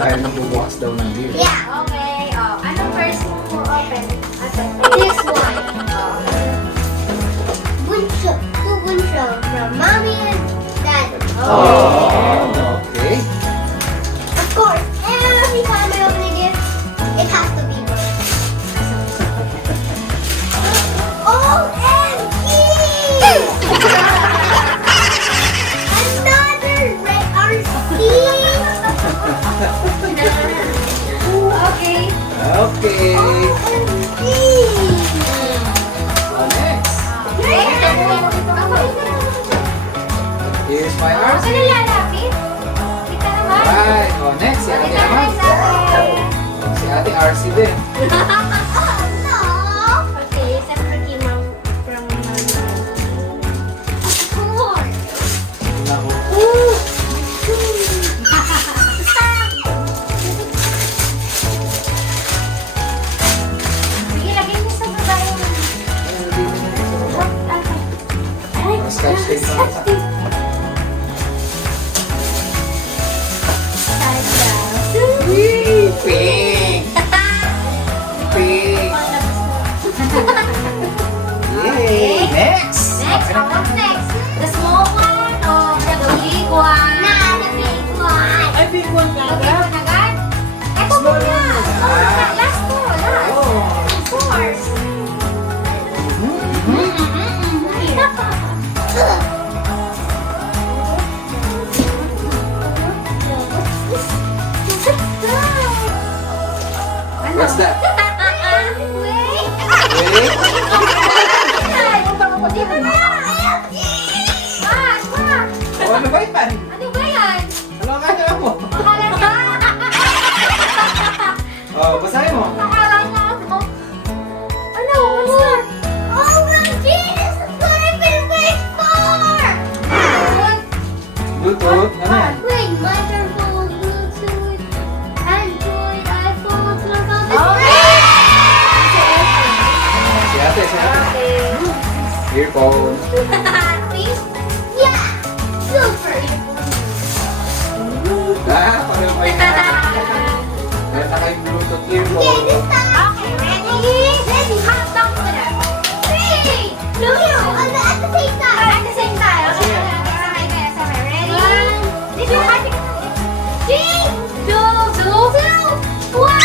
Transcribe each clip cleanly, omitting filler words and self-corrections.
Tayo nang bubukas daw ng gift. Yeah. Okay. Oh, ano first mo open? This one. Bunso. Two bunso from mommy and dad. Oh, okay. Of course, every time I open a gift, it has to be one. OMG! Another red RC! Okay. Okay. OMG! Next. Here's my Ako RC. na lalapit. Kita naman. Right. Oh, next. Si Ate Kita naman. naman sa akin. Si Ate RC din. No! Okay, separate him from of course. Naku. Ooh! Sige, lagay mo sa baba yung... Ay, Scotch tape na ata. Pink. Pink. Yay. Next. Next, what's next? The small one or the big one? Nah, the big one. Ay, big one ka The big one agad? Ito muna. Last two. Last. Oh. Of course. What's that? Wait. Wait. Oh, ano ba yan? Ano ba yan? Ano ang kanya mo? Akala niya. Oh, basahin mo. Akala niya ako. Ano? What's that? OMG! This is what I've been waiting for! Bluetooth. Ano yan? Wait, microphone, Bluetooth, Android, iPhone, smartphone. Si Ate, si Ate. Earphone. Please? Yeah! Super earphone. Ah, pareho kayo na. Meron na kayong Bluetooth Okay, earphone. this time. Okay, ready? Ready. Hot dog muna. 3, 2, at the same time. At the same time. Okay, sabay kayo, sabay. Ready? Did you have it? 3, 2, 1!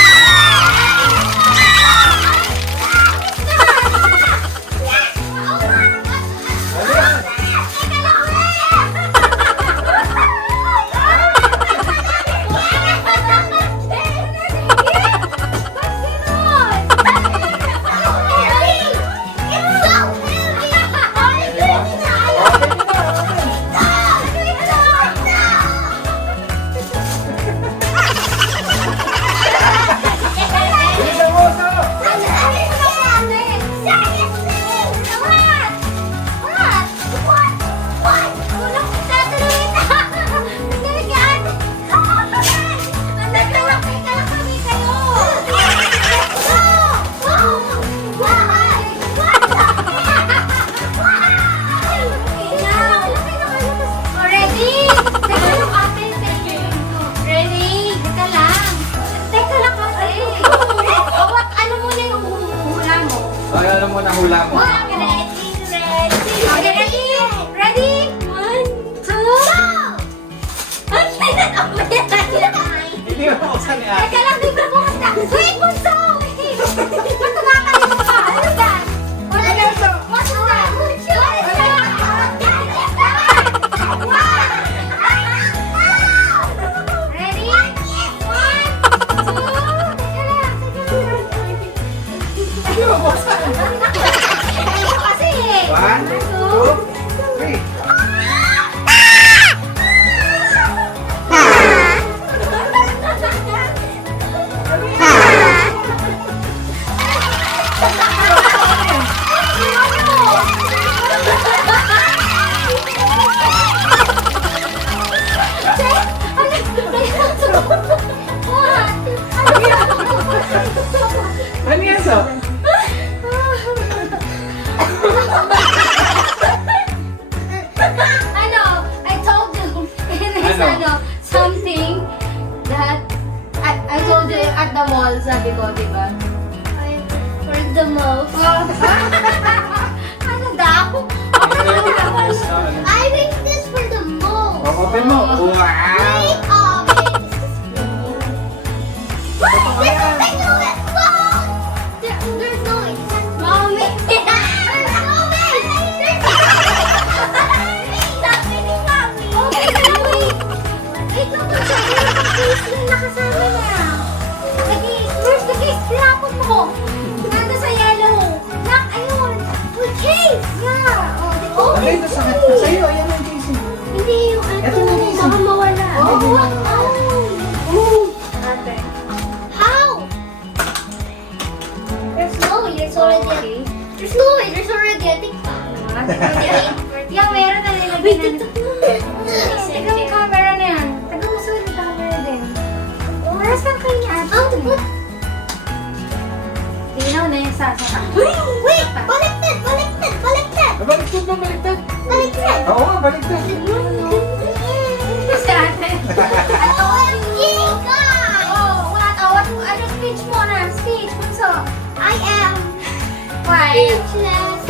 Bilisan mo, so! Ready? Teka lang. Teka lang kasi. Ano muna yung hula mo? Ay, alam mo na hula mo. Ready? Okay, ready? Ready? 1, 2, Ay, Hindi mo buksan ni Ate. Teka lang, di ba bukas na? Wait, bunso! Wait! Ba't kumakalit ka? Ano yan? What's that? What is that? Ready? 1, 2, Hindi mo buksan. kasi eh. 1, 2, 3. at the mall, sabi ko, di ba? For the most. Ano daw? I think this for the most. Open mo. Wow! Wait a minute. This is the newest phone. There's no way. Mommy. There's no way. Stop hitting mommy. Okay, wait. Wait lang po siya. Case yung nakasama niya. Nag-case. Where's the case? Tinapon mo. Nanda sa yellow. Nak, ayun. Uy, case. Yeah. Oh, the Ano ito sa sa'yo? Ayan ang casing. hindi yung Ito na yung baka mawala. Ate. How? There's no way. There's already Okay. There's no way. There's already a TikTok. Yung meron na nilagay Wait, na. ito. Taga yung camera na yan. Taga mo yung camera din. Paras lang kayo niya. Oh, the book. Tinaw na yung sasaka. Wait! Baliktad! Baliktad! Baliktad! Baliktad ba? Baliktad? Baliktad! Oo nga, baliktad. Si ate. OMG, guys! Oh, ano speech mo na? Speech, punso. I am Why? speechless.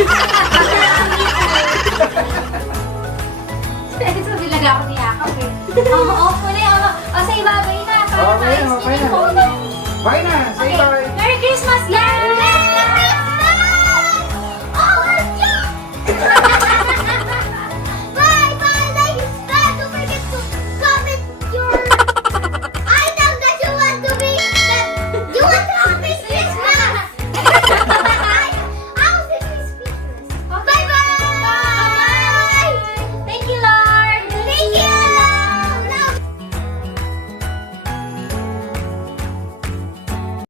So, bilaga ako ni Yakap eh. Off mo na yun. O, sa ibabay na. Para Okay, maayos okay din yung na. phone mo. Bye na. Say Okay. bye. Merry Christmas, guys!